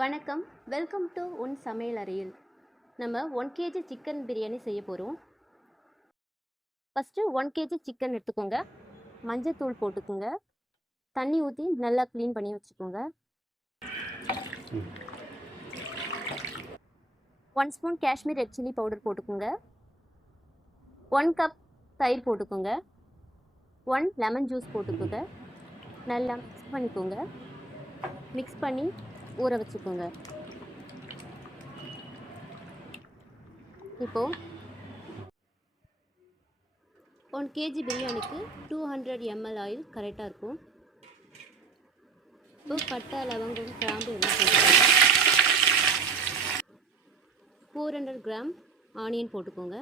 வணக்கம், welcome to உன் சமையல் அறையில். நம்ம 1 kg சிக்கன் பிரியாணி செய்ய போகிறோம். ஃபஸ்ட்டு 1 kg சிக்கன் எடுத்துக்கோங்க. மஞ்சத்தூள் போட்டுக்கோங்க. தண்ணி ஊற்றி நல்லா க்ளீன் பண்ணி வச்சுக்கோங்க. 1 spoon Kashmir red chilli powder போட்டுக்கோங்க. 1 கப் தயிர் போட்டுக்கோங்க. 1 லெமன் ஜூஸ் போட்டுக்கோங்க. நல்லா மிக்ஸ் பண்ணிக்கோங்க. மிக்ஸ் பண்ணி ஊற வச்சுக்கோங்க. இப்போது 1 kg பிரியாணிக்கு 200 ml ஆயில் கரெக்டாக இருக்கும். இப்போ பட்டை, லவங்கம், கிராம்பு எல்லாம் போட்டுக்கோங்க. 400 கிராம் ஆனியன் போட்டுக்கோங்க.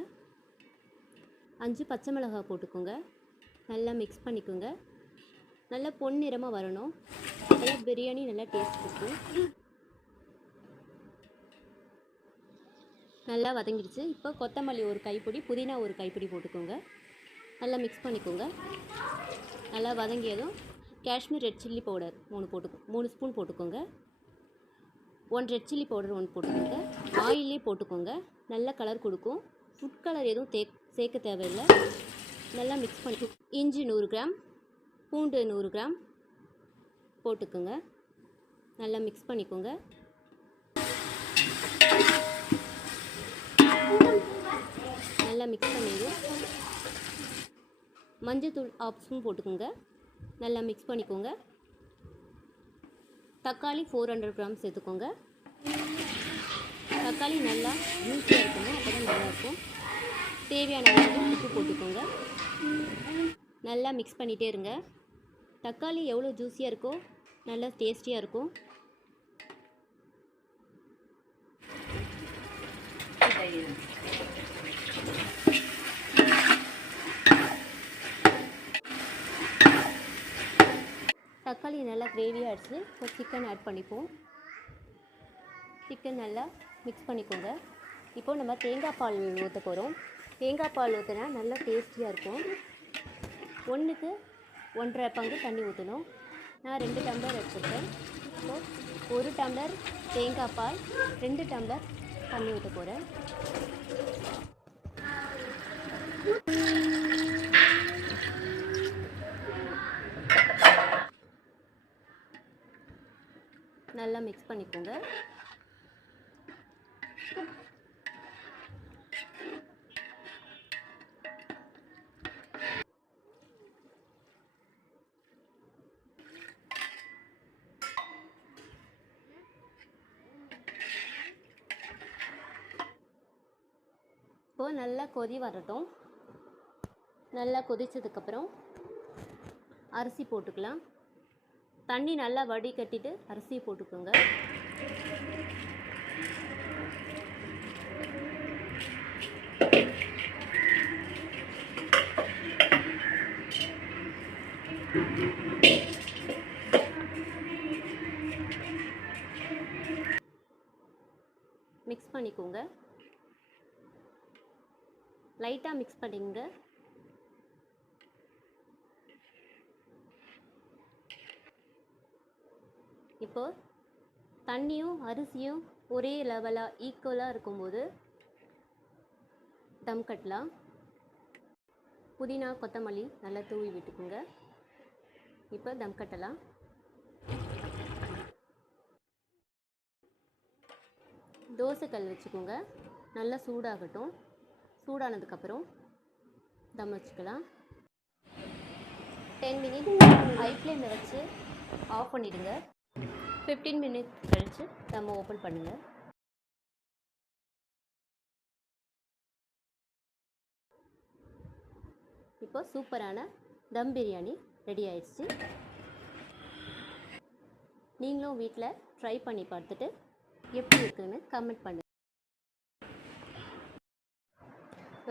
5 பச்சை மிளகாய் போட்டுக்கோங்க. நல்லா மிக்ஸ் பண்ணிக்கோங்க. நல்லா பொன்னிறமாக வரணும். அதெல்லாம் பிரியாணி நல்லா டேஸ்ட் இருக்கும். நல்லா வதங்கிடுச்சு. இப்போ கொத்தமல்லி ஒரு கைப்பிடி, புதினா ஒரு கைப்பிடி போட்டுக்கோங்க. நல்லா மிக்ஸ் பண்ணிக்கோங்க. நல்லா வதங்கியதும் Kashmir red chilli powder 3 spoon போட்டுக்கோங்க. 1 ரெட் சில்லி பவுடர் 1 போட்டுக்கோங்க. ஆயிலே போட்டுக்கோங்க. நல்ல கலர் கொடுக்கும். ஃபுட் கலர் எதுவும் சேர்க்க தேவையில்லை. நல்லா மிக்ஸ் பண்ணி இஞ்சி 100 கிராம், பூண்டு 100 கிராம் போட்டுக்கோங்க. நல்லா மிக்ஸ் பண்ணிக்கோங்க. நல்லா மிக்ஸ் பண்ணிடு. மஞ்சத்தூள் 1/2 ஸ்பூன் போட்டுக்கோங்க. நல்லா மிக்ஸ் பண்ணிக்கோங்க. தக்காளி 400 கிராம் சேர்த்துக்கோங்க. தக்காளி நல்லா ஜூஸியாக இருக்கணும், அப்போ தான் நல்லாயிருக்கும். தேவையான அளவு உப்பு போட்டுக்கோங்க. நல்லா மிக்ஸ் பண்ணிகிட்டே இருங்க. தக்காளி எவ்வளோ ஜூஸியாக இருக்கோ நல்லா டேஸ்டியாக இருக்கும். தக்காளி நல்லா கிரேவியாக ஆகிடுச்சு. இப்போ சிக்கன் ஆட் பண்ணிப்போம். சிக்கன் நல்லா மிக்ஸ் பண்ணிக்கோங்க. இப்போது நம்ம தேங்காய் பால் ஊற்ற போகிறோம். தேங்காய் பால் ஊற்றினா நல்லா டேஸ்டியாக இருக்கும். 1க்கு 1.5 பங்கு தண்ணி ஊற்றணும். நான் 2 டம்ளர் வச்சுருக்கேன். இப்போது 1 டம்ளர் தேங்காய் பால், 2 டம்ளர் தண்ணி ஊற்ற போகிறேன். நல்லா மிக்ஸ் பண்ணிக்கோங்க. இப்போது நல்லா கொதி வரட்டும். நல்லா கொதித்ததுக்கப்புறம் அரிசி போட்டுக்கலாம். தண்ணி நல்லா வடிகட்டிட்டு அரிசி போட்டுக்கோங்க. மிக்ஸ் பண்ணிக்கோங்க. லைட்டாக மிக்ஸ் பண்ணிங்க. இப்போ தண்ணியும் அரிசியும் ஒரே லெவலாக ஈக்குவலாக இருக்கும்போது தம் கட்டலாம். புதினா, கொத்தமல்லி நல்லா தூவி விட்டுக்குங்க. இப்போ தம் கட்டலாம். தோசைக்கல் வச்சுக்கோங்க. நல்லா சூடாகட்டும். சூடானதுக்கப்புறம் தம் வச்சுக்கலாம். 10 மினிட்ஸ் ஹை ஃப்ளேமில் வச்சு ஆஃப் பண்ணிவிடுங்க. 15 மினிட்ஸ் கழித்து நம்ம ஓப்பன் பண்ணுங்கள். இப்போ சூப்பரான தம் பிரியாணி ரெடி ஆயிடுச்சு. நீங்களும் வீட்டில் ட்ரை பண்ணி பார்த்துட்டு எப்படி இருக்குன்னு கமெண்ட் பண்ணுங்கள்.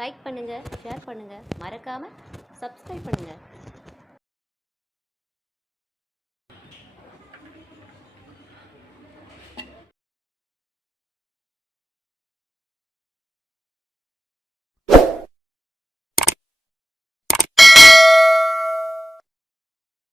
லைக் பண்ணுங்கள், ஷேர் பண்ணுங்கள், மறக்காமல் சப்ஸ்கிரைப் பண்ணுங்கள்.